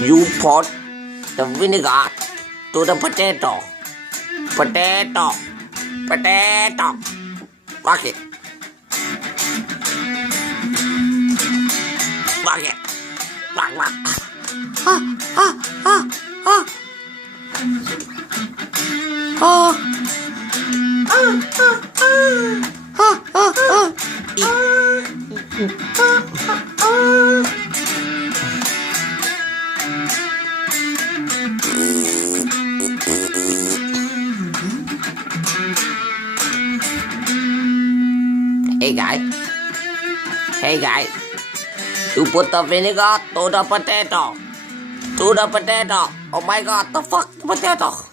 You put the vinegar to the potato. Potato. Potato. Bucket. Bucket. Bucket. Ah, ah, ah, ah. Ah. Hey guys, hey guys, you put the vinegar to the potato, Oh my god, the fuck, the potato.